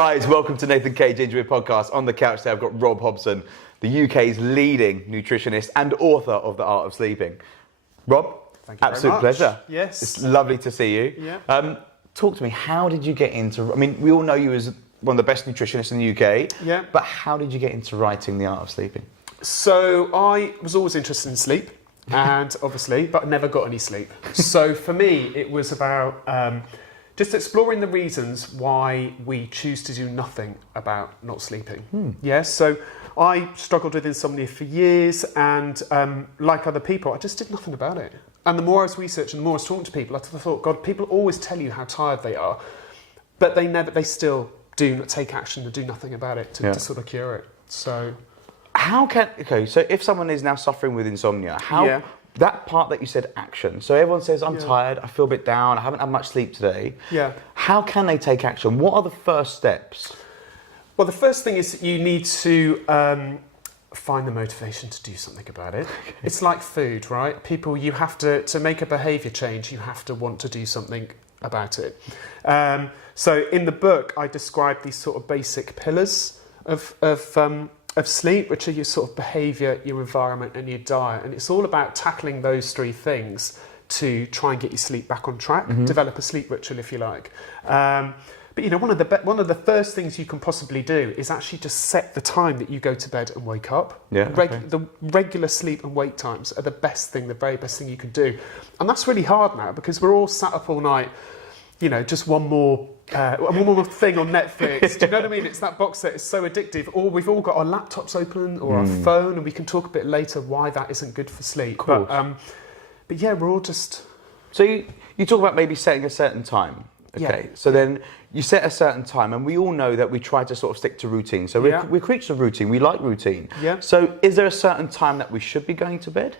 Guys, welcome to Nathan Khider Ginger podcast. On the couch today, I've got Rob Hobson, the UK's leading nutritionist and author of The Art of Sleeping. Rob, thank you absolute very much. Pleasure. Yes. It's lovely to see you. Yeah. Talk to me, how did you get into, I mean, we all know you as one of the best nutritionists in the UK, Yeah. but how did you get into writing The Art of Sleeping? So I was always interested in sleep, and obviously, but never got any sleep. So for me, it was about just exploring the reasons why we choose to do nothing about not sleeping. Yeah, so I struggled with insomnia for years, and like other people, I just did nothing about it. And the more I was researching, the more I was talking to people, I thought, God, people always tell you how tired they are, but they still do not take action to do nothing about it, to sort of cure it. So so if someone is now suffering with insomnia, that part that you said, action. So everyone says, I'm tired, I feel a bit down, I haven't had much sleep today. Yeah. How can they take action? What are the first steps? Well, the first thing is you need to find the motivation to do something about it. Okay. It's like food, right? People, you have to make a behaviour change, you have to want to do something about it. So in the book, I describe these sort of basic pillars of sleep, which are your sort of behaviour, your environment and your diet. And it's all about tackling those three things to try and get your sleep back on track, develop a sleep ritual if you like. But you know, one of the first things you can possibly do is actually just set the time that you go to bed and wake up. The regular sleep and wake times are the very best thing you can do. And that's really hard now because we're all sat up all night, you know, just one more thing on Netflix. Do you know what I mean? It's that box set is so addictive. Or we've all got our laptops open or our phone, and we can talk a bit later why that isn't good for sleep. But yeah, we're all just... So you talk about maybe setting a certain time. Okay, so then you set a certain time, and we all know that we try to sort of stick to routine. So we're creatures of routine, we like routine. Yeah. So is there a certain time that we should be going to bed?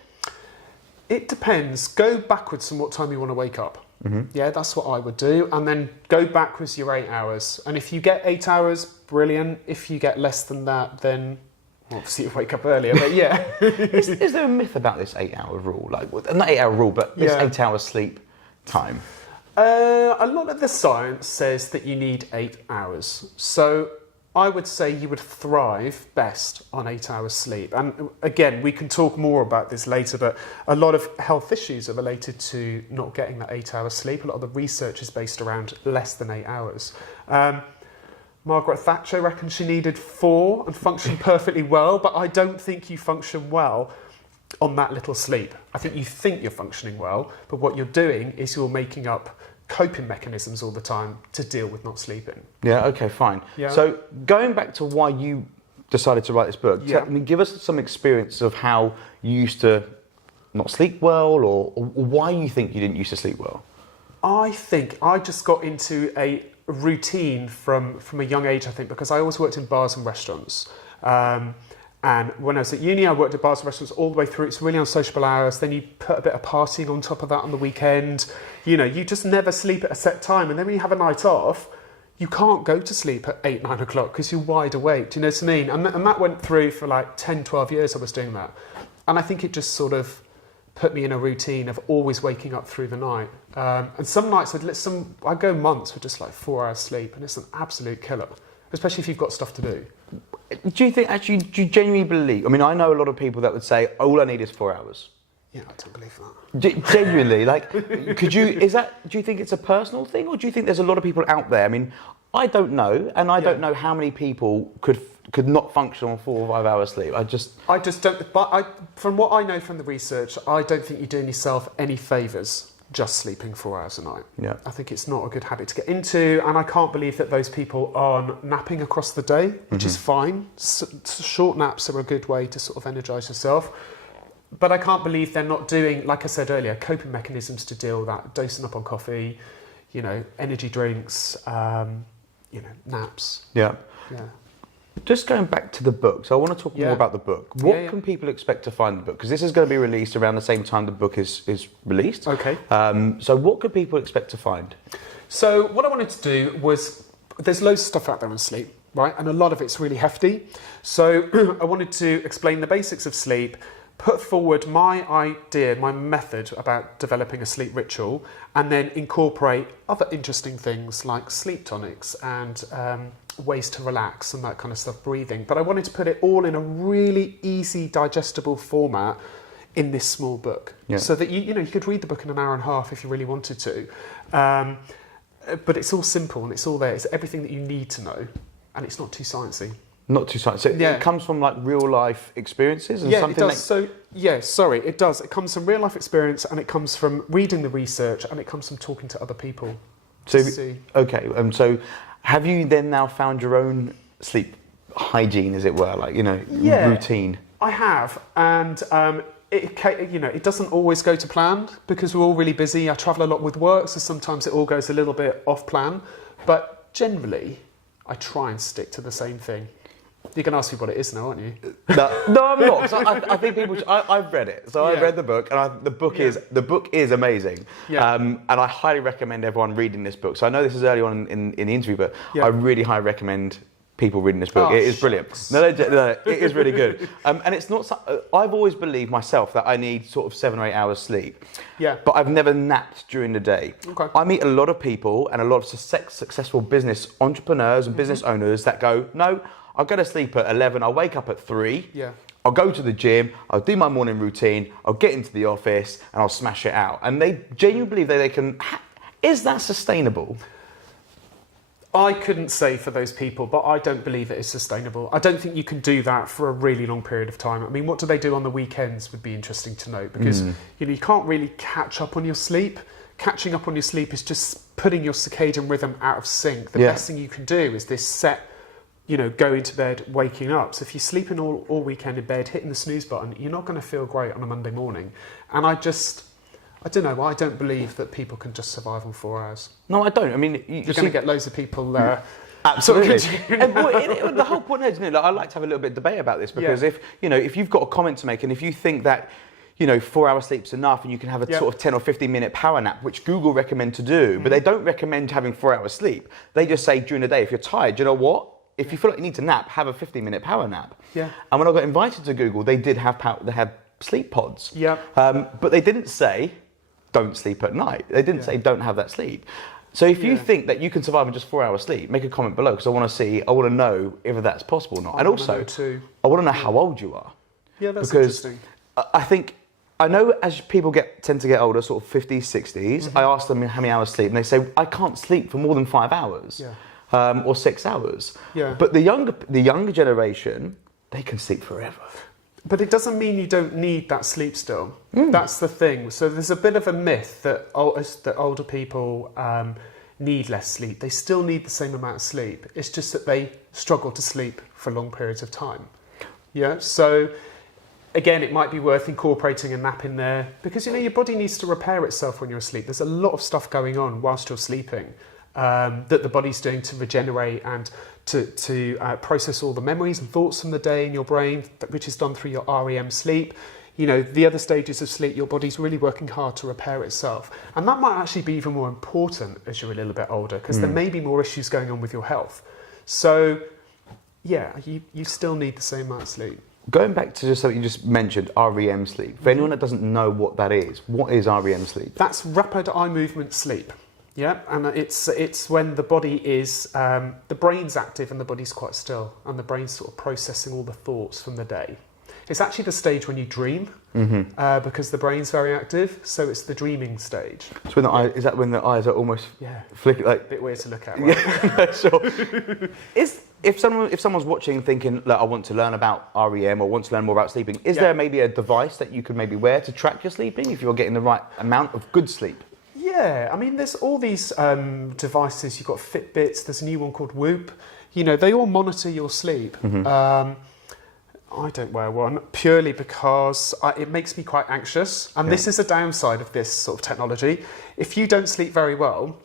It depends. Go backwards from what time you want to wake up. Yeah, that's what I would do. And then go backwards your 8 hours. And if you get 8 hours, brilliant. If you get less than that, then obviously you wake up earlier. But yeah. Is there a myth about this 8 hour rule? Like, not 8 hour rule, but this 8 hour sleep time? A lot of the science says that you need 8 hours. So I would say you would thrive best on 8 hours sleep. And again, we can talk more about this later, but a lot of health issues are related to not getting that 8 hours sleep. A lot of the research is based around less than 8 hours. Margaret Thatcher reckons she needed 4 and functioned perfectly well, but I don't think you function well on that little sleep. I think you think you're functioning well, but what you're doing is you're making up coping mechanisms all the time to deal with not sleeping. Yeah, okay, fine. Yeah. So going back to why you decided to write this book, give us some experience of how you used to not sleep well, or why you think you didn't used to sleep well. I think I just got into a routine from a young age, I think, because I always worked in bars and restaurants. And when I was at uni, I worked at bars and restaurants all the way through. It's really unsociable hours. Then you put a bit of partying on top of that on the weekend. You know, you just never sleep at a set time. And then when you have a night off, you can't go to sleep at 8, 9 o'clock because you're wide awake. Do you know what I mean? And that went through for like 10, 12 years I was doing that. And I think it just sort of put me in a routine of always waking up through the night. And some nights, I'd go months with just like 4 hours sleep. And it's an absolute killer, especially if you've got stuff to do. Do you genuinely believe, I mean, I know a lot of people that would say, all I need is 4 hours. Yeah, I don't believe that. Genuinely, like, do you think it's a personal thing, or do you think there's a lot of people out there? I mean, I don't know, and I don't know how many people could not function on 4 or 5 hours sleep. I just don't, but from what I know from the research, I don't think you're doing yourself any favours just sleeping 4 hours a night. Yeah. I think it's not a good habit to get into, and I can't believe that those people are napping across the day, which is fine. Short naps are a good way to sort of energise yourself. But I can't believe they're not doing, like I said earlier, coping mechanisms to deal with that, dosing up on coffee, you know, energy drinks, naps. Yeah. Yeah. Just going back to the book, so I want to talk more about the book. What can people expect to find in the book? Because this is going to be released around the same time the book is released. Okay. So what could people expect to find? So what I wanted to do was, there's loads of stuff out there on sleep, right? And a lot of it's really hefty. So I wanted to explain the basics of sleep, put forward my idea, my method about developing a sleep ritual, and then incorporate other interesting things like sleep tonics and ways to relax and that kind of stuff, breathing. But I wanted to put it all in a really easy, digestible format in this small book, so that you could read the book in an hour and a half if you really wanted to. But it's all simple and it's all there. It's everything that you need to know, and it's not too sciencey. Not too sciencey. So it comes from like real life experiences and something. It does. It does. It comes from real life experience, and it comes from reading the research, and it comes from talking to other people. So so have you then now found your own sleep hygiene, as it were, like routine? I have, and it doesn't always go to plan because we're all really busy. I travel a lot with work, so sometimes it all goes a little bit off plan. But generally, I try and stick to the same thing. You're going to ask me what it is now, aren't you? No, I'm not. So I think people. I've read it, so I read the book, and the book is amazing. Yeah. And I highly recommend everyone reading this book. So I know this is early on in the interview, but I really highly recommend people reading this book. It is brilliant. No, it is really good. And it's not. I've always believed myself that I need sort of 7 or 8 hours sleep. Yeah. But I've never napped during the day. Okay. I meet a lot of people and a lot of successful business entrepreneurs and business owners that go, no, I'll go to sleep at 11. I'll wake up at 3. Yeah. I'll go to the gym. I'll do my morning routine. I'll get into the office and I'll smash it out. And they genuinely believe that they can. Is that sustainable? I couldn't say for those people, but I don't believe it is sustainable. I don't think you can do that for a really long period of time. I mean, what do they do on the weekends would be interesting to know, because you can't really catch up on your sleep. Catching up on your sleep is just putting your circadian rhythm out of sync. The best thing you can do is this set, go into bed, waking up. So if you're sleeping all weekend in bed, hitting the snooze button, you're not going to feel great on a Monday morning. And I don't know. I don't believe that people can just survive on 4 hours. No, I don't. I mean, you're going to get loads of people absolutely. And the whole point is, I like to have a little bit of debate about this, because if you've got a comment to make, and if you think that 4 hours sleep's enough, and you can have a sort of 10 or 15 minute power nap, which Google recommend to do, but they don't recommend having 4 hours sleep. They just say during the day, if you're tired, you know what? If you feel like you need to nap, have a 15-minute power nap. Yeah. And when I got invited to Google, they did have they had sleep pods. Yeah. But they didn't say don't sleep at night. They didn't say don't have that sleep. So if you think that you can survive on just 4 hours sleep, make a comment below, because I want to know if that's possible or not. And also, I want to know how old you are. Yeah, that's interesting. I know as people tend to get older, sort of 50s, 60s, I ask them how many hours sleep, and they say, I can't sleep for more than 5 hours. Yeah. Or 6 hours. Yeah. But the younger generation, they can sleep forever. But it doesn't mean you don't need that sleep still. That's the thing. So there's a bit of a myth that older people need less sleep. They still need the same amount of sleep. It's just that they struggle to sleep for long periods of time. Yeah. So again, it might be worth incorporating a nap in there, because your body needs to repair itself when you're asleep. There's a lot of stuff going on whilst you're sleeping. That the body's doing to regenerate and to process all the memories and thoughts from the day in your brain, which is done through your REM sleep. The other stages of sleep, your body's really working hard to repair itself. And that might actually be even more important as you're a little bit older, because there may be more issues going on with your health. So, you still need the same amount of sleep. Going back to just something you just mentioned, REM sleep. For anyone that doesn't know what that is, what is REM sleep? That's rapid eye movement sleep. Yeah, and it's when the body is, the brain's active and the body's quite still, and the brain's sort of processing all the thoughts from the day. It's actually the stage when you dream, because the brain's very active, so it's the dreaming stage. So is that when the eyes are almost flicking? Like, a bit weird to look at, right? Yeah, sure. If someone's watching thinking, look, I want to learn about REM or want to learn more about sleeping, is there maybe a device that you could maybe wear to track your sleeping if you're getting the right amount of good sleep? Yeah, I mean, there's all these devices. You've got Fitbits. There's a new one called Whoop. They all monitor your sleep. I don't wear one purely because it makes me quite anxious. And this is a downside of this sort of technology. If you don't sleep very well,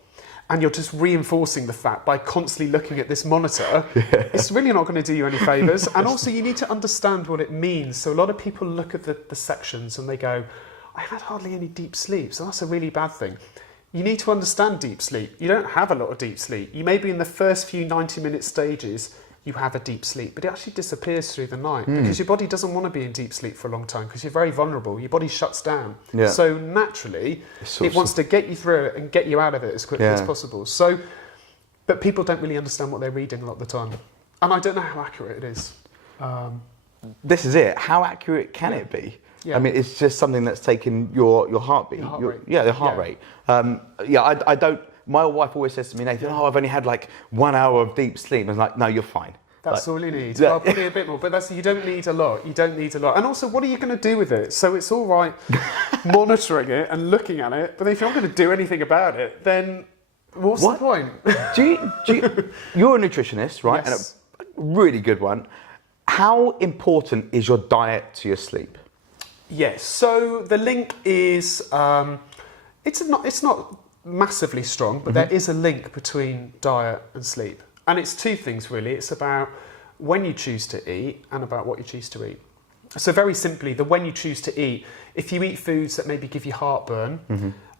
and you're just reinforcing the fact by constantly looking at this monitor, it's really not going to do you any favours. And also, you need to understand what it means. So a lot of people look at the sections and they go, I had hardly any deep sleep, so that's a really bad thing. You need to understand deep sleep. You don't have a lot of deep sleep. You may be in the first few 90-minute stages, you have a deep sleep, but it actually disappears through the night because your body doesn't want to be in deep sleep for a long time because you're very vulnerable. Your body shuts down. Yeah. So naturally, it wants to get you through it and get you out of it as quickly as possible. So But people don't really understand what they're reading a lot of the time. And I don't know how accurate it is. This is it. How accurate can it be? Yeah. I mean, it's just something that's taken your heartbeat. Your heart rate. Yeah, the heart rate. I don't. My wife always says to me, Nathan, I've only had like 1 hour of deep sleep. I was like, no, you're fine. That's all you need. Well, probably a bit more, but you don't need a lot. You don't need a lot. And also, what are you going to do with it? So it's all right monitoring it and looking at it, but if you're not going to do anything about it, then what's the point? You're a nutritionist, right? Yes. And a really good one. How important is your diet to your sleep? Yes. So the link is, it's not massively strong, but there is a link between diet and sleep. And it's two things really. It's about when you choose to eat and about what you choose to eat. So very simply, the when you choose to eat, if you eat foods that maybe give you heartburn,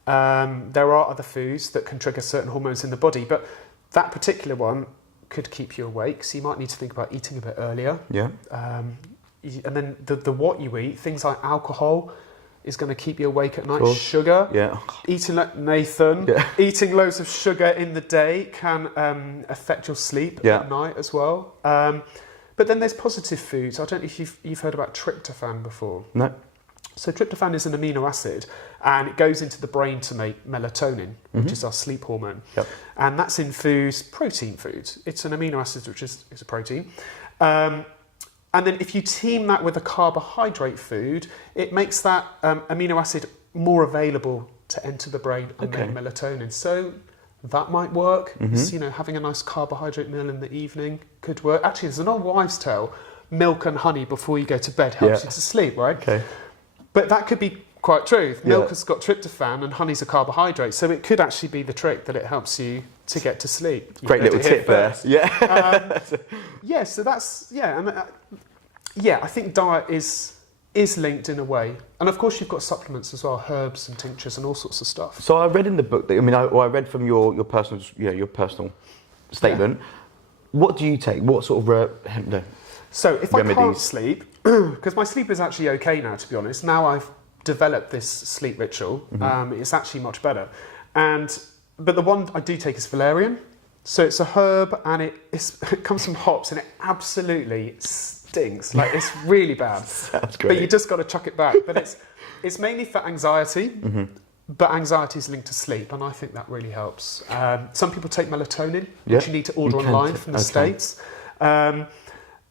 there are other foods that can trigger certain hormones in the body, but that particular one could keep you awake. So you might need to think about eating a bit earlier. Yeah. And then the what you eat, things like alcohol, is going to keep you awake at night. Cool. Sugar, eating eating loads of sugar in the day can affect your sleep at night as well. But then there's positive foods. I don't know if you've heard about tryptophan before. No. So tryptophan is an amino acid, and it goes into the brain to make melatonin, which is our sleep hormone. Yep. And that's in foods, protein foods. It's an amino acid, which is a protein. And then if you team that with a carbohydrate food, it makes that amino acid more available to enter the brain and make melatonin. So that might work. So, having a nice carbohydrate meal in the evening could work. Actually, there's an old wives' tale, milk and honey before you go to bed helps you to sleep, right? Okay. But that could be quite true. Milk has got tryptophan and honey's a carbohydrate. So it could actually be the trick that it helps you to get to sleep. Great little tip there. So that's, I think diet is linked in a way. And of course you've got supplements as well, herbs and tinctures and all sorts of stuff. So I read in the book that, I read from your personal statement. What do you take? What sort of So if remedies? I can't sleep, because my sleep is actually okay now, to be honest. Now I've developed this sleep ritual. It's actually much better. But the one I do take is valerian. So it's a herb, and it comes from hops, and it absolutely stinks. Like, it's really bad. Sounds great. But you just got to chuck it back. But it's mainly for anxiety, but anxiety is linked to sleep, and I think that really helps. Some people take melatonin, which you need to order online from the States.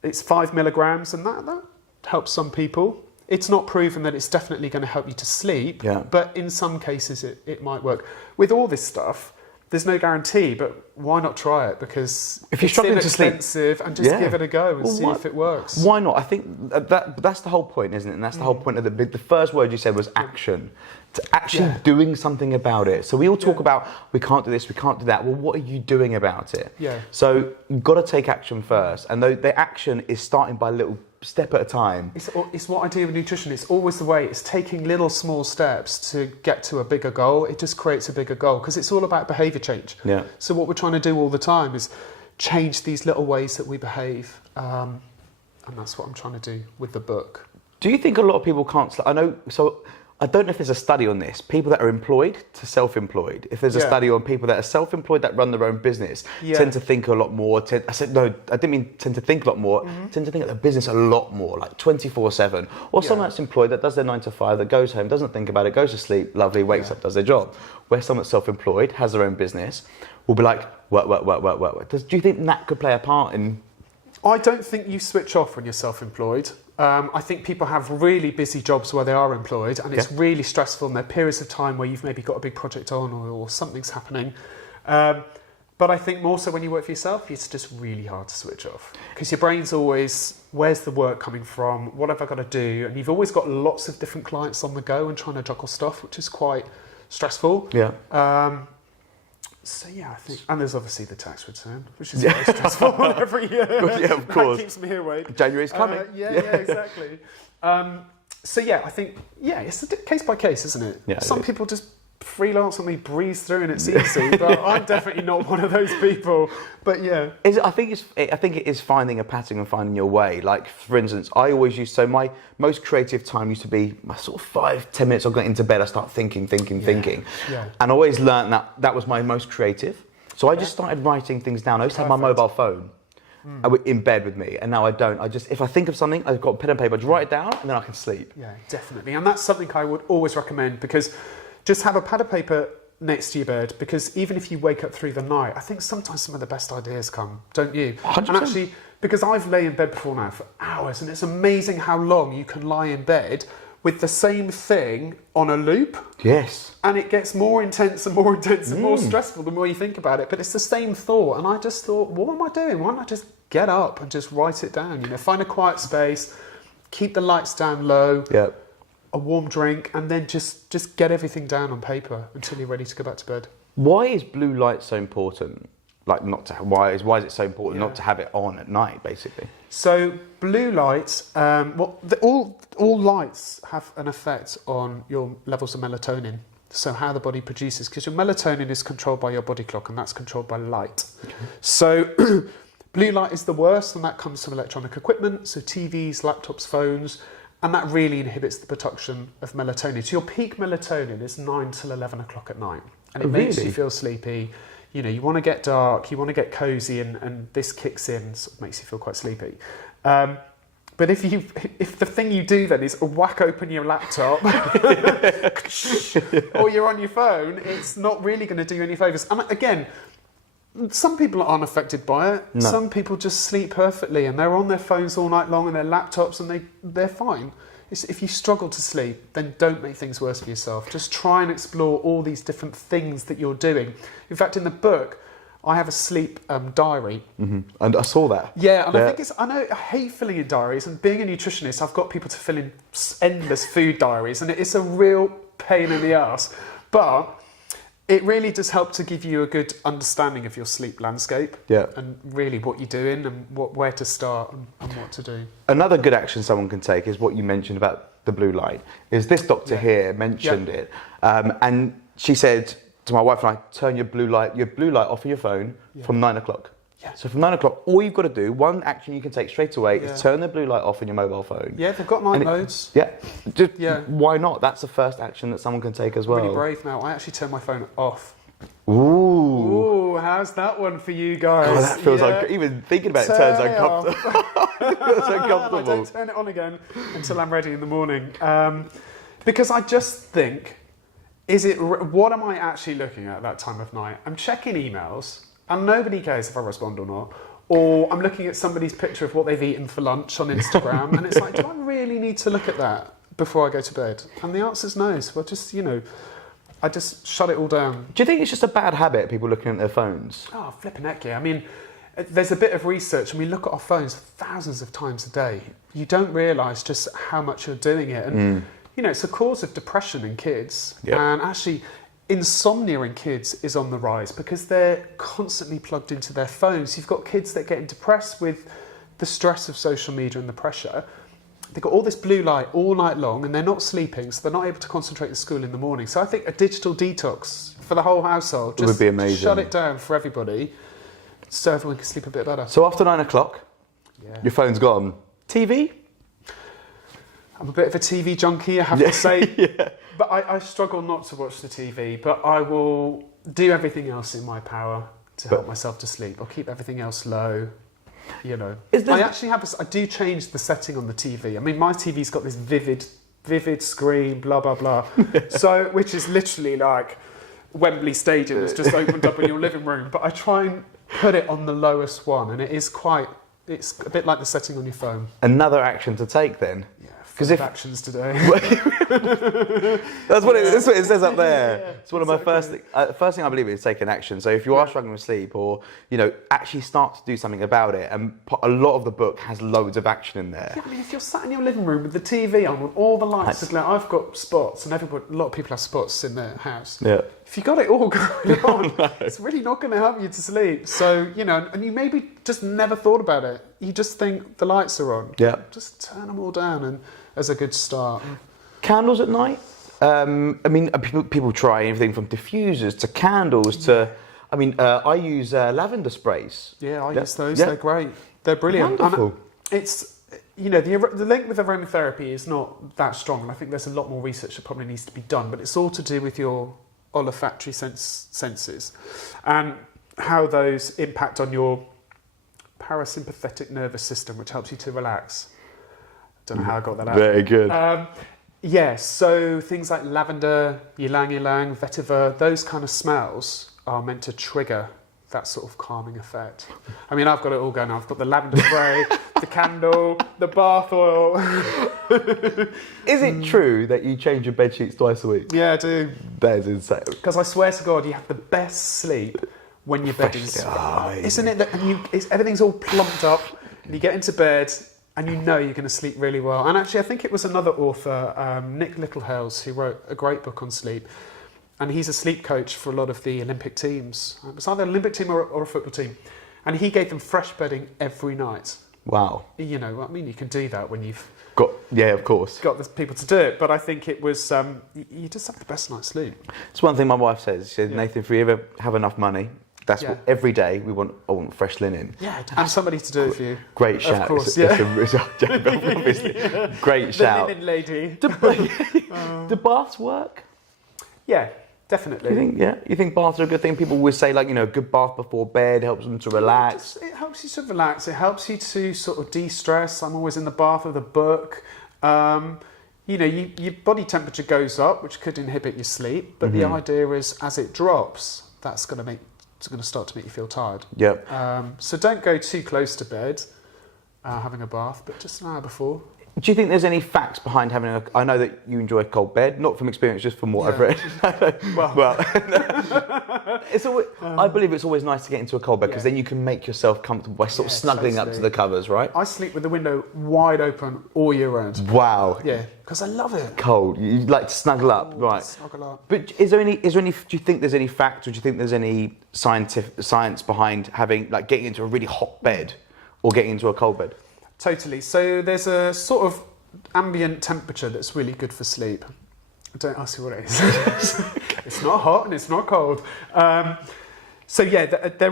It's 5 milligrams, and that helps some people. It's not proven that it's definitely going to help you to sleep, but in some cases it might work. With all this stuff, there's no guarantee, but why not try it? Because if you're struggling to sleep, and just give it a go and see if it works. Why not? I think that's the whole point, isn't it? And that's the whole point of the first word you said was action. To actually doing something about it. So we all talk about, we can't do this, we can't do that. Well, what are you doing about it? Yeah. So you've got to take action first. And the action is starting by a little step at a time. It's what I do with nutrition. It's always the way. It's taking little small steps to get to a bigger goal. It just creates a bigger goal because it's all about behaviour change. Yeah. So what we're trying to do all the time is change these little ways that we behave. And that's what I'm trying to do with the book. Do you think a lot of people can't... I don't know if there's a study on this. People that are employed to self-employed. If there's a study on people that are self-employed that run their own business, tend to think a lot more. I didn't mean tend to think a lot more. Tend to think of the business a lot more, like 24/7. Or someone that's employed that does their 9 to 5, that goes home, doesn't think about it, goes to sleep, lovely, wakes up, does their job. Where someone that's self-employed, has their own business, will be like, work. Do you think that could play a part in... I don't think you switch off when you're self-employed. I think people have really busy jobs where they are employed, and it's really stressful, and there are periods of time where you've maybe got a big project on or something's happening. But I think more so when you work for yourself, it's just really hard to switch off because your brain's always, where's the work coming from? What have I got to do? And you've always got lots of different clients on the go and trying to juggle stuff, which is quite stressful. Yeah. So I think, and there's obviously the tax return, which is very stressful every year. Yeah, of course. That keeps me awake. January's coming. Exactly. I think it's a case by case, isn't it? Yeah, some people just freelance and we breeze through and it's easy, but I'm definitely not one of those people. But I think it is finding a pattern and finding your way. Like, for instance, I always used, so my most creative time used to be my sort of 5-10 minutes. I got into bed, I start thinking, and I always learned that was my most creative. So I just started writing things down. I used to have my mobile phone in bed with me, and now I don't. If I think of something, I've got pen and paper, I just write it down, and then I can sleep. Yeah, definitely. And that's something I would always recommend, because just have a pad of paper next to your bed, because even if you wake up through the night, I think sometimes some of the best ideas come, don't you? 100%. And actually, because I've lay in bed before now for hours, and it's amazing how long you can lie in bed with the same thing on a loop. Yes. And it gets more intense and more intense and more stressful the more you think about it. But it's the same thought. And I just thought, what am I doing? Why don't I just get up and just write it down? You know, find a quiet space, keep the lights down low, a warm drink, and then just get everything down on paper until you're ready to go back to bed. Why is blue light so important? Like, why is it so important not to have it on at night, basically? So blue light, all lights have an effect on your levels of melatonin. So how the body produces, because your melatonin is controlled by your body clock, and that's controlled by light. Okay. So blue light is the worst, and that comes from electronic equipment, so TVs, laptops, phones, and that really inhibits the production of melatonin. So your peak melatonin is 9 till 11 o'clock at night, and it makes you feel sleepy. You know, you want to get dark, you want to get cozy, and this kicks in, sort of makes you feel quite sleepy. But if the thing you do then is whack open your laptop or you're on your phone, it's not really going to do you any favours. And again, some people aren't affected by it. No. Some people just sleep perfectly, and they're on their phones all night long and their laptops, and they're fine. If you struggle to sleep, then don't make things worse for yourself. Just try and explore all these different things that you're doing. In fact, in the book, I have a sleep diary. Mm-hmm. And I saw that. Yeah, and I hate filling in diaries, and being a nutritionist, I've got people to fill in endless food diaries, and it's a real pain in the ass. But it really does help to give you a good understanding of your sleep landscape, and really what you're doing and where to start and what to do. Another good action someone can take is what you mentioned about the blue light. Is this doctor here mentioned it, and she said to my wife and I, turn your blue light off of your phone from 9 o'clock. Yeah. So from 9 o'clock, all you've got to do, one action you can take straight away is turn the blue light off in your mobile phone. Yeah, they've got night modes. Why not? That's the first action that someone can take as well. I'm really brave now. I actually turn my phone off. Ooh, how's that one for you guys? Oh, that feels like, even thinking about it turns uncomfortable. It's uncomfortable. I don't turn it on again until I'm ready in the morning. Because I just think, what am I actually looking at that time of night? I'm checking emails, and nobody cares if I respond or not. Or I'm looking at somebody's picture of what they've eaten for lunch on Instagram, and it's like, do I really need to look at that before I go to bed? And the answer's no. So I just shut it all down. Do you think it's just a bad habit, people looking at their phones? Oh, flipping heck yeah. I mean, there's a bit of research, and we look at our phones thousands of times a day. You don't realise just how much you're doing it. And you know, it's a cause of depression in kids. Yep. And actually, insomnia in kids is on the rise because they're constantly plugged into their phones. You've got kids that get depressed with the stress of social media and the pressure. They've got all this blue light all night long, and they're not sleeping, so they're not able to concentrate at school in the morning. So I think a digital detox for the whole household would be amazing. Shut it down for everybody so everyone can sleep a bit better. So after 9 o'clock, your phone's gone. TV? I'm a bit of a TV junkie, I have to say. But I struggle not to watch the TV, but I will do everything else in my power to help myself to sleep. I'll keep everything else low, you know. I do change the setting on the TV. I mean, my TV's got this vivid screen, blah, blah, blah. So, which is literally like Wembley Stadium that's just opened up in your living room. But I try and put it on the lowest one, and it's a bit like the setting on your phone. Another action to take then. Because actions today. That's what it says up there. Yeah, it's one of my first thing I believe is taking action. So if you are struggling with sleep, or actually start to do something about it, and a lot of the book has loads of action in there. Yeah, I mean, if you're sat in your living room with the TV on, with all the lights, I've got spots, and a lot of people have spots in their house. Yeah. If you got it all going on, it's really not going to help you to sleep. So and you maybe just never thought about it. You just think the lights are on. Yeah. Just turn them all down, and as a good start. Candles at night? I mean, people try everything from diffusers to candles to... I mean, I use lavender sprays. Yeah, I use those. Yeah. They're great. They're brilliant. Wonderful. And it's, the link with aromatherapy is not that strong, and I think there's a lot more research that probably needs to be done, but it's all to do with your olfactory senses. And how those impact on your parasympathetic nervous system, which helps you to relax. Don't know how I got that out. Very good. Yeah, so things like lavender, ylang ylang, vetiver, those kind of smells are meant to trigger that sort of calming effect. I mean, I've got it all going. I've got the lavender spray, the candle, the bath oil. Is it true that you change your bed sheets twice a week? Yeah, I do. That is insane. Because I swear to God, you have the best sleep when your bed is... Isn't it? Everything's all plumped up, and you get into bed, and you know you're going to sleep really well. And actually, I think it was another author, Nick Littlehales, who wrote a great book on sleep. And he's a sleep coach for a lot of the Olympic teams. It was either an Olympic team or a football team. And he gave them fresh bedding every night. Wow. You know, I mean, you can do that when you've of course. got the people to do it. But I think it was, you just have the best night's sleep. It's one thing my wife says. She said, Nathan, if we ever have enough money, that's what every day I want fresh linen. Yeah, and somebody to do it for you. Great shout. Of course, Obviously. Great shout. The linen lady. Do baths work? Yeah, definitely. You think baths are a good thing? People always say, like, a good bath before bed helps them to relax. It helps you to relax. It helps you to sort of de-stress. I'm always in the bath with a book. Your body temperature goes up, which could inhibit your sleep. But the idea is, as it drops, it's going to start to make you feel tired. Yep. So don't go too close to bed having a bath, but just an hour before. Do you think there's any facts behind having I know that you enjoy a cold bed, not from experience, just from what I've read. I believe it's always nice to get into a cold bed because then you can make yourself comfortable by sort of snuggling up to the covers, right? I sleep with the window wide open all year round. Wow. Yeah, because I love it. Cold. You like to snuggle up, right? Snuggle up. But is there any? Do you think there's any facts, or do you think there's any science behind getting into a really hot bed or getting into a cold bed? Totally. So there's a sort of ambient temperature that's really good for sleep. Don't ask me what it is. It's not hot and it's not cold. There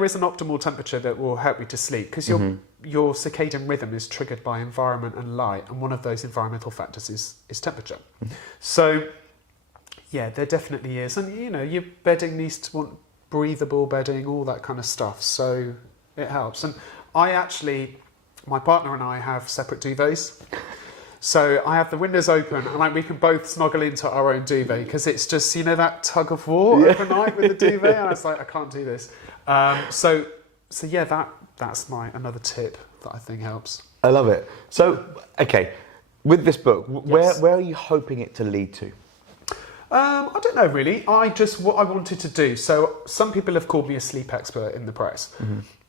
is an optimal temperature that will help you to sleep because your circadian rhythm is triggered by environment and light, and one of those environmental factors is temperature. So, yeah, there definitely is. And, your bedding needs to want breathable bedding, all that kind of stuff. So it helps. And my partner and I have separate duvets. So I have the windows open and we can both snuggle into our own duvet because it's just, that tug of war overnight with the duvet. And I was like, I can't do this. That's another tip that I think helps. I love it. So, okay, with this book, where are you hoping it to lead to? I don't know really. What I wanted to do. So some people have called me a sleep expert in the press.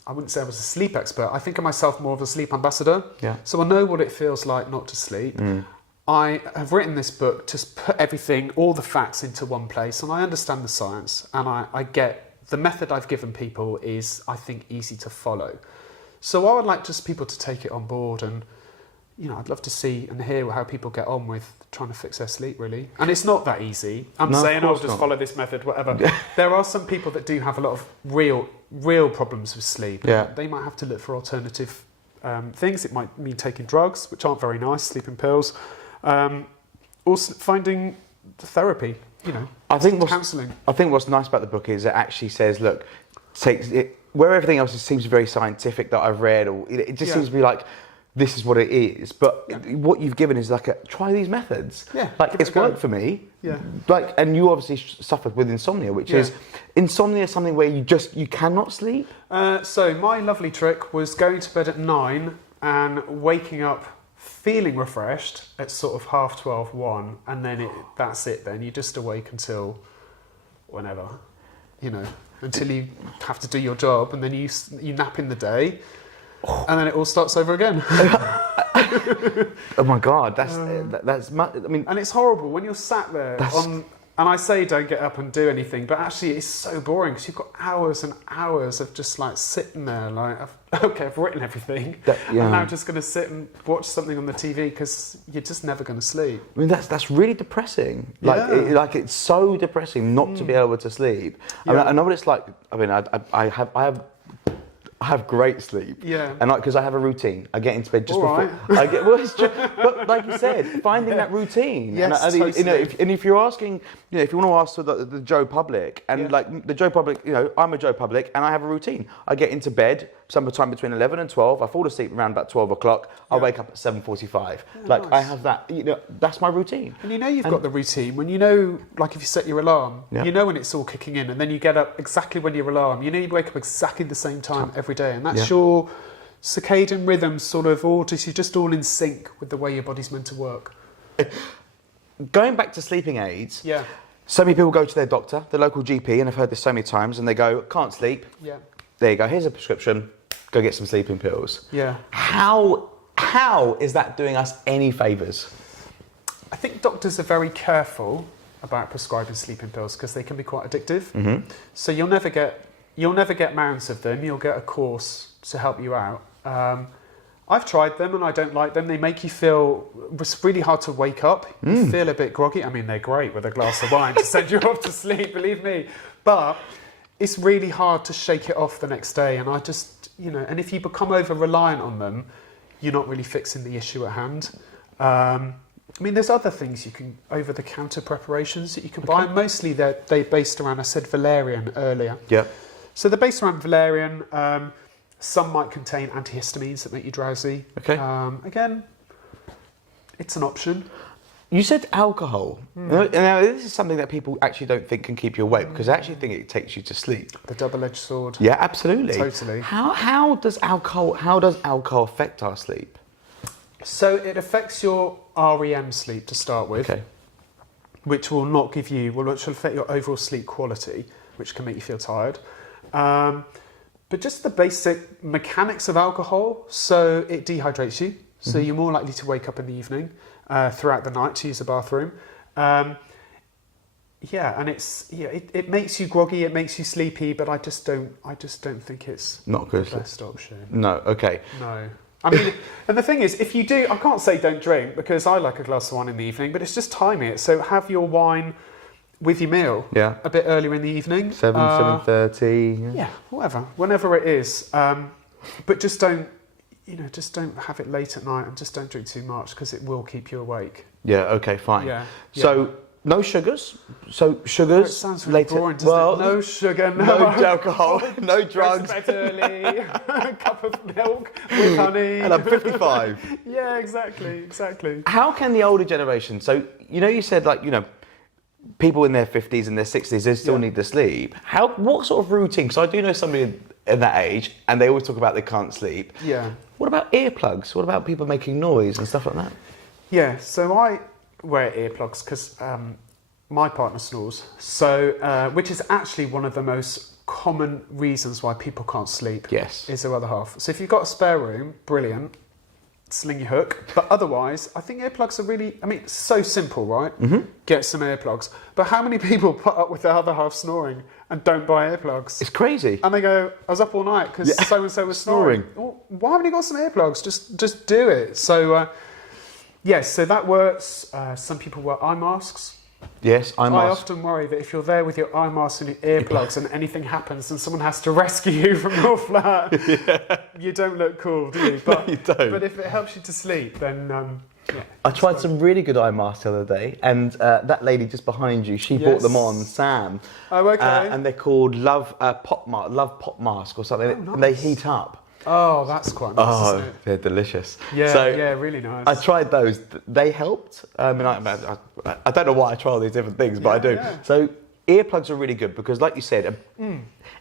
I wouldn't say I was a sleep expert. I think of myself more of a sleep ambassador. Yeah. So I know what it feels like not to sleep. I have written this book to put everything, all the facts into one place, and I understand the science, and I get the method I've given people is, I think, easy to follow. So I would like just people to take it on board, and I'd love to see and hear how people get on with trying to fix their sleep, really. And it's not that easy. I'm saying I'll just follow this method, whatever. There are some people that do have a lot of real problems with sleep. Yeah. They might have to look for alternative things. It might mean taking drugs, which aren't very nice, sleeping pills. Or finding therapy, counselling. I think what's nice about the book is it actually says, look, where everything else seems very scientific that I've read, or it just seems to be like, this is what it is. But what you've given is try these methods. Yeah. It's worked for me. Yeah. And you obviously suffered with insomnia, which is insomnia something where you cannot sleep? So my lovely trick was going to bed at 9 and waking up feeling refreshed at sort of 12:30, 1, and then that's it then. You're just awake until whenever, until you have to do your job, and then you nap in the day. And then it all starts over again. Oh my God, that's. I mean, and it's horrible when you're sat there and I say don't get up and do anything, but actually it's so boring because you've got hours and hours of just sitting there I've written everything. I'm now just going to sit and watch something on the TV because you're just never going to sleep. I mean that's really depressing. It's so depressing not to be able to sleep. Yeah. I know what it's like. I mean I I have great sleep. Yeah. And because I have a routine. I get into bed just All before. right. Well, it's true. But like you said, finding that routine. Yes, and, totally. if you're asking, if you want to ask the Joe Public, and like the Joe Public, I'm a Joe Public, and I have a routine. I get into bed sometime between 11 and 12. I fall asleep around about 12 o'clock. I wake up at 7:45. Like, nice. I have that. That's my routine. And you've got the routine when like if you set your alarm, you know when it's all kicking in, and then you get up exactly when your alarm. You wake up exactly the same time every day, and that's your circadian rhythm sort of you're just all in sync with the way your body's meant to work. Going back to sleeping aids. Yeah. So many people go to their doctor, the local GP, and I've heard this so many times, and they go, can't sleep. Yeah. There you go. Here's a prescription. Go get some sleeping pills. Yeah. How is that doing us any favours? I think doctors are very careful about prescribing sleeping pills because they can be quite addictive. Mm-hmm. So you'll never get mounds of them. You'll get a course to help you out. I've tried them and I don't like them. They make you feel, it's really hard to wake up. You feel a bit groggy. I mean, they're great with a glass of wine to send you off to sleep, believe me. But it's really hard to shake it off the next day. And I just, and if you become over reliant on them, you're not really fixing the issue at hand. I mean, there's other things you can, over-the-counter preparations that you can buy. And mostly they're based around, I said valerian earlier. Yeah. So they're based around valerian. Some might contain antihistamines that make you drowsy. Okay. Again, it's an option. You said alcohol. Now, this is something that people actually don't think can keep you awake, because I actually think it takes you to sleep. The double-edged sword. Yeah, absolutely. Totally. How does alcohol affect our sleep? So it affects your REM sleep to start with, which will which will affect your overall sleep quality, which can make you feel tired. But just the basic mechanics of alcohol, so it dehydrates you, so you're more likely to wake up in the evening throughout the night to use the bathroom. And it makes you groggy, it makes you sleepy, but I just don't think it's not good. The best option. No, okay. No. I mean, and the thing is, if you do, I can't say don't drink, because I like a glass of wine in the evening, but it's just timing it. So have your wine with your meal a bit earlier in the evening. 7:30. Yeah, whatever, whenever it is. But just don't have it late at night, and just don't drink too much, because it will keep you awake. Yeah, okay, fine. Yeah. So no sugars. So sugars. It sounds really boring, doesn't it? No sugar, no alcohol, no drugs. Go to bed early, a cup of milk with honey. And I'm 55. Yeah, exactly. How can the older generation, so you said people in their 50s and their 60s, they still need to sleep. What sort of routine? Because I do know somebody in that age, and they always talk about they can't sleep. Yeah. What about earplugs? What about people making noise and stuff like that? Yeah, so I wear earplugs because my partner snores, so which is actually one of the most common reasons why people can't sleep. Yes. Is their other half. So if you've got a spare room, brilliant. Sling your hook. But otherwise, I think earplugs are really, it's so simple, right? Mm-hmm. Get some earplugs. But how many people put up with their other half snoring and don't buy earplugs? It's crazy. And they go, I was up all night because so-and-so was snoring. Well, why haven't you got some earplugs? Just do it. So, so that works. Some people wear eye masks. Yes, eye masks. I often worry that if you're there with your eye mask and your earplugs and anything happens and someone has to rescue you from your flat, you don't look cool, do you? But, no, you don't. But if it helps you to sleep, then I tried some really good eye masks the other day, and that lady just behind you, she bought them on, Sam. Oh, okay. And they're called Love Pop Mask or something, nice. and they heat up. Oh, that's quite nice, isn't it? They're delicious. Yeah, really nice. I tried those. They helped. I don't know why I try all these different things, but I do. Yeah. So earplugs are really good because, like you said,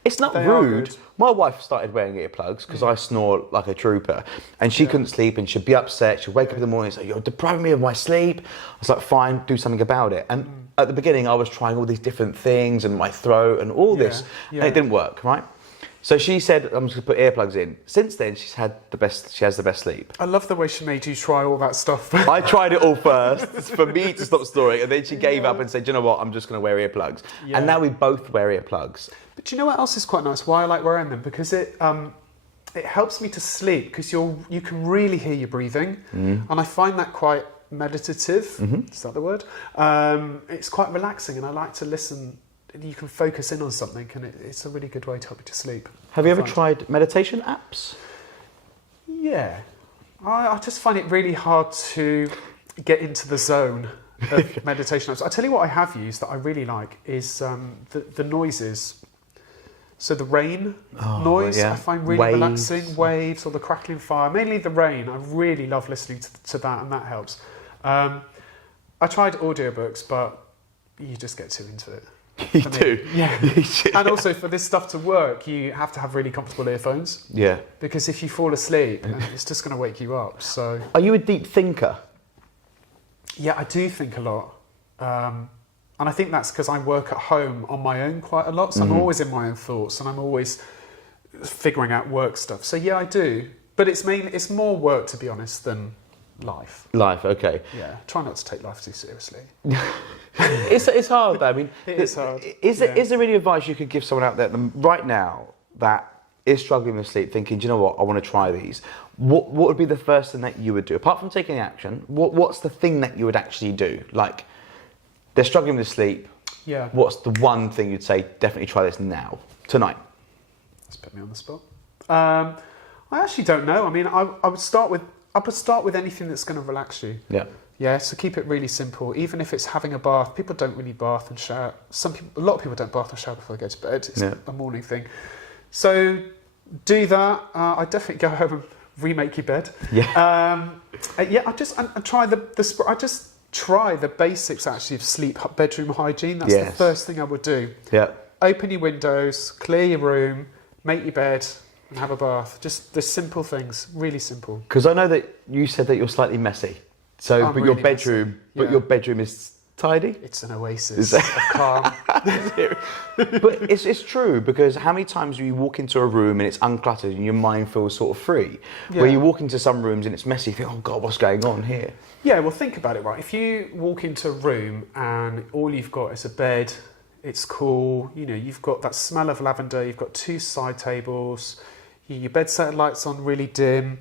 it's not rude. My wife started wearing earplugs because I snore like a trooper, and she couldn't sleep, and she'd be upset. She'd wake up in the morning and say, "You're depriving me of my sleep." I was like, "Fine, do something about it." And at the beginning, I was trying all these different things and my throat and all this, and it didn't work, right? So she said, I'm just going to put earplugs in. Since then, she has the best sleep. I love the way she made you try all that stuff. I tried it all first for me to stop snoring, and then she gave up and said, you know what, I'm just going to wear earplugs. Yeah. And now we both wear earplugs. But do you know what else is quite nice? Why I like wearing them? Because it helps me to sleep, because you can really hear your breathing. And I find that quite meditative. Is that the word? It's quite relaxing, and I like to listen you can focus in on something, and it's a really good way to help you to sleep. Have you ever tried meditation apps? Yeah. I just find it really hard to get into the zone of meditation apps. I'll tell you what I have used that I really like is the noises. So the rain noise I find really relaxing, waves or the crackling fire, mainly the rain. I really love listening to that, and that helps. I tried audiobooks, but you just get too into it. You do? Yeah. And also for this stuff to work, you have to have really comfortable earphones. Yeah. Because if you fall asleep, it's just going to wake you up. So. Are you a deep thinker? Yeah, I do think a lot. And I think that's because I work at home on my own quite a lot. So I'm always in my own thoughts and I'm always figuring out work stuff. So yeah, I do. But it's more work, to be honest, than life. Life, okay. Yeah, try not to take life too seriously. It's hard though. I mean, it is hard. Is there any advice you could give someone out there right now that is struggling with sleep, thinking, do you know what, I want to try these? What would be the first thing that you would do? Apart from taking action, what's the thing that you would actually do? Like, they're struggling with sleep. Yeah. What's the one thing you'd say, definitely try this now, tonight? Let's put me on the spot. I actually don't know. I mean, I would start with anything that's going to relax you. Yeah. Yeah, so keep it really simple. Even if it's having a bath, people don't really bath and shower. A lot of people don't bath and shower before they go to bed. It's a morning thing. So do that. I definitely go home and remake your bed. Yeah. I just try the basics actually of sleep, bedroom hygiene. That's the first thing I would do. Yeah. Open your windows, clear your room, make your bed, and have a bath. Just the simple things, really simple. Because I know that you said that you're slightly messy. So, I'm but really your bedroom, messy. but your bedroom is tidy. It's an oasis of calm. But it's true, because how many times do you walk into a room and it's uncluttered and your mind feels sort of free? Yeah. Where you walk into some rooms and it's messy, you think, oh God, what's going on here? Yeah, well, think about it, right? If you walk into a room and all you've got is a bed, it's cool, you've got that smell of lavender, you've got 2 side tables, your bedside light's on really dim,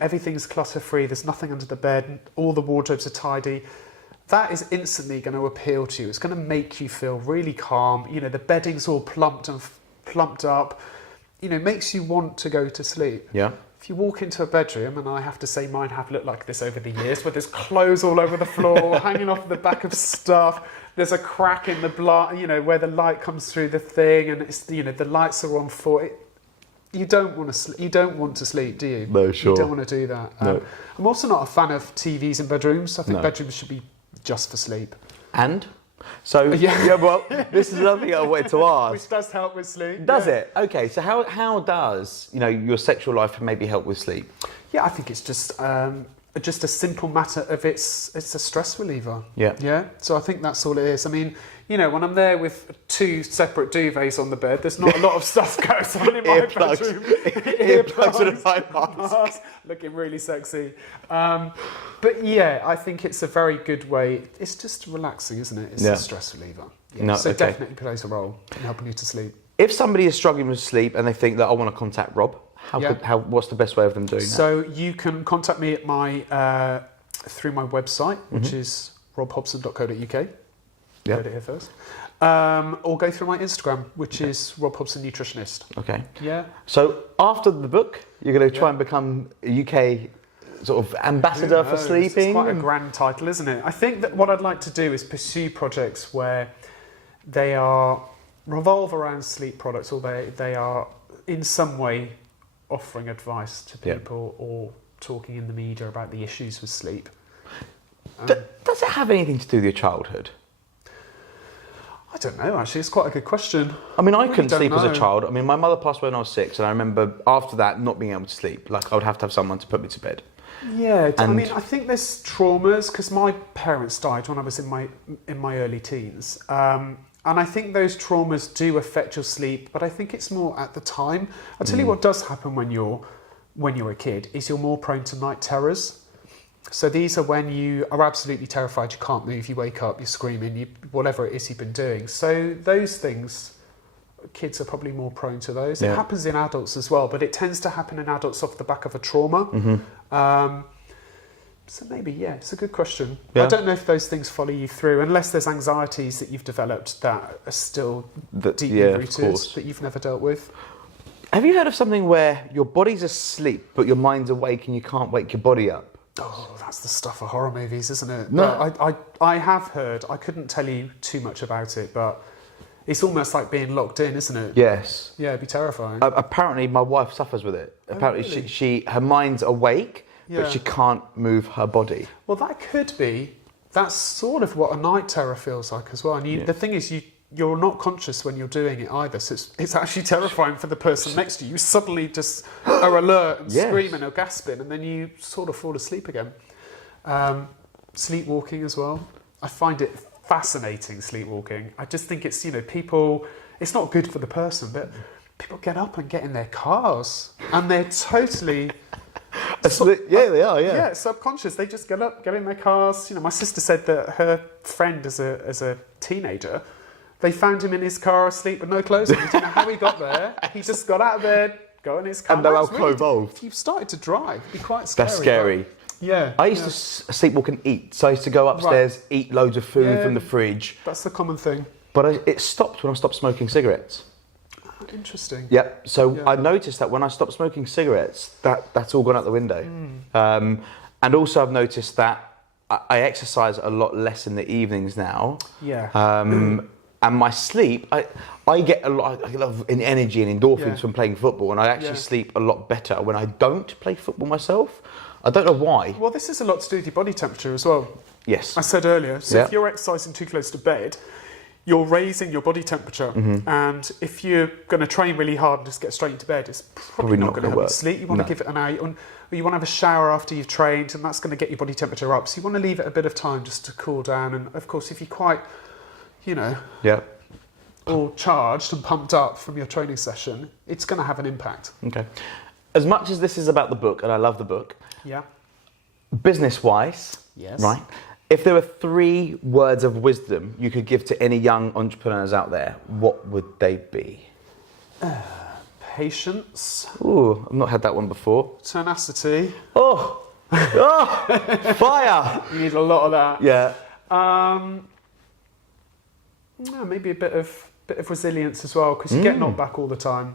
everything's clutter-free, there's nothing under the bed, all the wardrobes are tidy. That is instantly going to appeal to you. It's going to make you feel really calm. The bedding's all plumped up. Makes you want to go to sleep. Yeah. If you walk into a bedroom, and I have to say mine have looked like this over the years, where there's clothes all over the floor, hanging off the back of stuff. There's a crack in the where the light comes through the thing, and it's the lights are on for it. You don't want to sleep, do you? No, sure. You don't want to do that. No. I'm also not a fan of TVs in bedrooms. I think bedrooms should be just for sleep. And? So, well, this is another thing I wanted to ask. Which does help with sleep. Does it? Okay, so how does, your sexual life maybe help with sleep? Yeah, I think it's just a simple matter of it's a stress reliever. Yeah. Yeah, so I think that's all it is. I mean, when I'm there with 2 separate duvets on the bed, there's not a lot of stuff goes on in my bedroom. Earplugs and a mask. Looking really sexy. But yeah, I think it's a very good way. It's just relaxing, isn't it? It's a stress reliever. Yeah. No, so definitely plays a role in helping you to sleep. If somebody is struggling with sleep and they think that I want to contact Rob, what's the best way of them doing that? So you can contact me at through my website, which is robhobson.co.uk. Yeah. Heard it here first. Or go through my Instagram, which is Rob Hobson Nutritionist. Okay. Yeah. So after the book, you're going to try and become a UK sort of ambassador for sleeping? It's quite a grand title, isn't it? I think that what I'd like to do is pursue projects where they revolve around sleep products, or they are in some way offering advice to people or talking in the media about the issues with sleep. Does it have anything to do with your childhood? I don't know, actually. It's quite a good question. I mean, I couldn't sleep as a child. I mean, my mother passed away when I was 6, and I remember after that not being able to sleep. Like, I would have to have someone to put me to bed. Yeah, I mean, I think there's traumas, because my parents died when I was in my early teens. And I think those traumas do affect your sleep, but I think it's more at the time. I'll tell you what does happen when you're a kid, is you're more prone to night terrors. So these are when you are absolutely terrified, you can't move, you wake up, you're screaming, whatever it is you've been doing. So those things, kids are probably more prone to those. It happens in adults as well, but it tends to happen in adults off the back of a trauma. So maybe, yeah, it's a good question. Yeah. I don't know if those things follow you through, unless there's anxieties that you've developed that are still deeply rooted that you've never dealt with. Have you heard of something where your body's asleep, but your mind's awake and you can't wake your body up? Oh, that's the stuff of horror movies, isn't it? No. I have heard, I couldn't tell you too much about it, but it's almost like being locked in, isn't it? Yes. Yeah, it'd be terrifying. Apparently, my wife suffers with it. Apparently, really? her mind's awake, but she can't move her body. Well, that could be. That's sort of what a night terror feels like as well. And the thing is, you're not conscious when you're doing it either. So it's actually terrifying for the person next to you. You suddenly just are alert and screaming or gasping, and then you sort of fall asleep again. Sleepwalking as well. I find it fascinating, sleepwalking. I just think it's, people, it's not good for the person, but people get up and get in their cars and they're totally... They are. Yeah, subconscious. They just get up, get in their cars. My sister said that her friend as a teenager, they found him in his car asleep with no clothes on. He didn't know how he got there. He just got out of bed, got in his car. And no alcohol involved. If you started to drive, it'd be quite scary. That's scary. Yeah. I used to sleepwalk and eat. So I used to go upstairs, eat loads of food from the fridge. That's the common thing. But it stopped when I stopped smoking cigarettes. Interesting. Yep. So I noticed that when I stopped smoking cigarettes, that's all gone out the window. And also I've noticed that I exercise a lot less in the evenings now. Yeah. And my sleep, I get a lot of energy and endorphins from playing football, and I actually sleep a lot better when I don't play football myself. I don't know why. Well, this is a lot to do with your body temperature as well. Yes. I said earlier, so if you're exercising too close to bed, you're raising your body temperature. And if you're going to train really hard and just get straight into bed, it's probably not going to help you sleep. You want to give it an hour, or you want to have a shower after you've trained, and that's going to get your body temperature up. So you want to leave it a bit of time just to cool down. And of course, if you're quite, all charged and pumped up from your training session, it's going to have an impact. Okay. As much as this is about the book, and I love the book, business-wise, right? If there were 3 words of wisdom you could give to any young entrepreneurs out there, what would they be? Patience. Ooh, I've not had that one before. Tenacity. Oh, fire! You need a lot of that. Yeah. Maybe a bit of resilience as well, because you get knocked back all the time,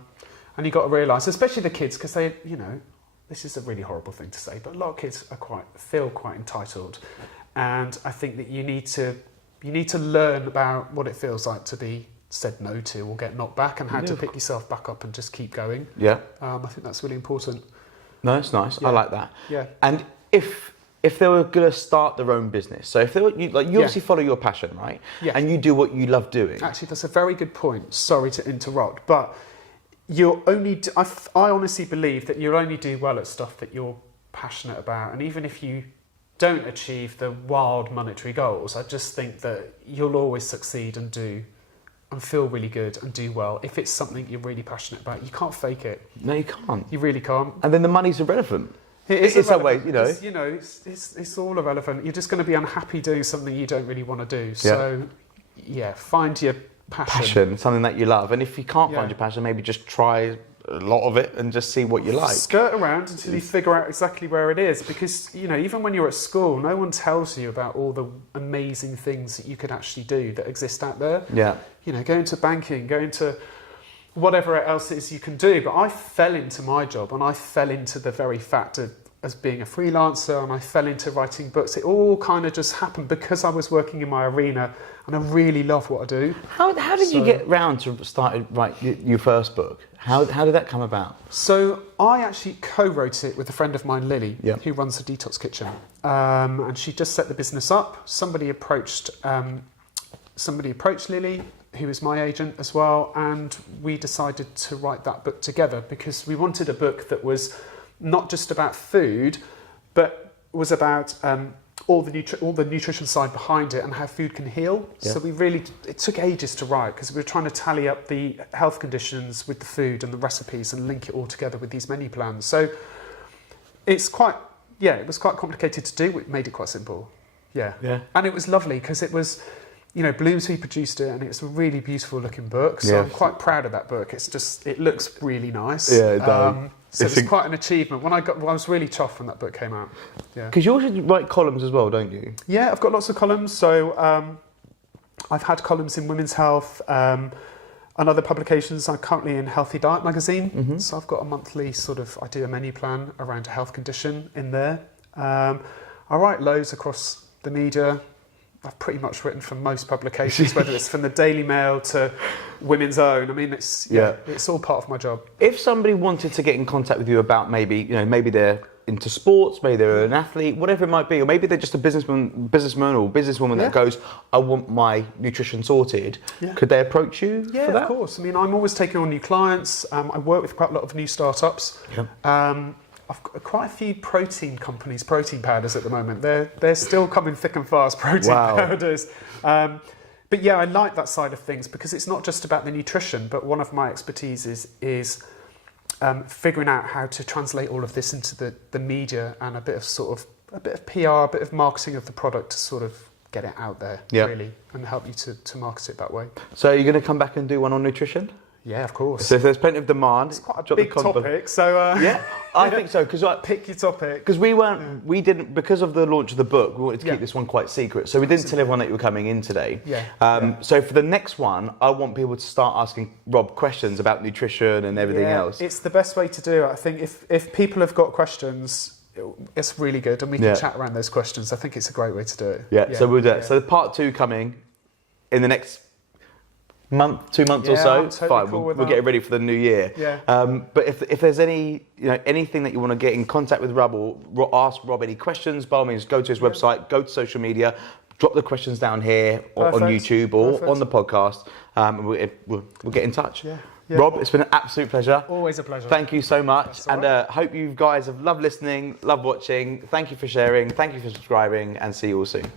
and you've got to realise, especially the kids, because they, this is a really horrible thing to say, but a lot of kids feel quite entitled. And I think that you need to learn about what it feels like to be said no to or get knocked back, and how to pick yourself back up and just keep going. Yeah. I think that's really important. No, it's nice. I like that. Yeah. And if they were going to start their own business, so if they were, you obviously follow your passion, right? Yeah. And you do what you love doing. Actually, that's a very good point. Sorry to interrupt, but I honestly believe that you'll only do well at stuff that you're passionate about, and even if you don't achieve the wild monetary goals, I just think that you'll always succeed and feel really good and do well if it's something you're really passionate about. You can't fake it. No, you can't. You really can't. And then the money's irrelevant. It's that way, it's all irrelevant. You're just going to be unhappy doing something you don't really want to do. So, find your passion. Something that you love. And if you can't find your passion, maybe just try a lot of it and just see what you like. Skirt around until you figure out exactly where it is, because even when you're at school, no one tells you about all the amazing things that you could actually do that exist out there. Go into banking, go into whatever else it is you can do. But I fell into my job, and I fell into the very fact of as being a freelancer, and I fell into writing books. It all kind of just happened because I was working in my arena, and I really love what I do. How did you get round to start write your first book? How did that come about? So I actually co-wrote it with a friend of mine, Lily, who runs the Detox Kitchen, and she just set the business up. Somebody approached Lily, who was my agent as well, and we decided to write that book together because we wanted a book that was not just about food, but was about all the nutrition side behind it and how food can heal. So it took ages to write because we were trying to tally up the health conditions with the food and the recipes and link it all together with these menu plans. So it was quite complicated to do. We made it quite simple. Yeah. And it was lovely because it was Bloomsbury produced it, and it's a really beautiful looking book. So I'm quite proud of that book. It looks really nice. Yeah, it does. So it's quite an achievement. I was really chuffed when that book came out. Yeah. Because you also write columns as well, don't you? Yeah, I've got lots of columns. So I've had columns in Women's Health and other publications. I'm currently in Healthy Diet magazine. So I've got a monthly I do a menu plan around a health condition in there. I write loads across the media. I've pretty much written for most publications, whether it's from the Daily Mail to Women's Own. I mean, it's all part of my job. If somebody wanted to get in contact with you about maybe they're into sports, maybe they're an athlete, whatever it might be, or maybe they're just a businessman or businesswoman that goes, I want my nutrition sorted, could they approach you for that? Of course. I mean, I'm always taking on new clients. I work with quite a lot of new startups. I've got quite a few protein companies, protein powders at the moment. They're still coming thick and fast, protein powders. But yeah, I like that side of things because it's not just about the nutrition, but one of my expertise is figuring out how to translate all of this into the media and a bit of PR, a bit of marketing of the product to sort of get it out there, really, and help you to market it that way. So are you going to come back and do one on nutrition? Yeah, of course. So if there's plenty of demand, it's quite a big topic. So I think so because pick your topic. Because we didn't because of the launch of the book. We wanted to keep this one quite secret, so we didn't tell everyone that you were coming in today. So for the next one, I want people to start asking Rob questions about nutrition and everything else. It's the best way to do it. I think if people have got questions, it's really good, and we can chat around those questions. I think it's a great way to do it. So we'll do it. So the part 2 coming in the next month, 2 months or so. I'm totally fine, cool we'll get it ready for the new year. But if there's anything that you want to get in contact with Rob or ask Rob any questions, by all means, go to his website, go to social media, drop the questions down here or on YouTube or on the podcast, and we'll get in touch. Rob, it's been an absolute pleasure. Always a pleasure. Thank you so much, and hope you guys have loved listening, loved watching. Thank you for sharing, thank you for subscribing, and see you all soon.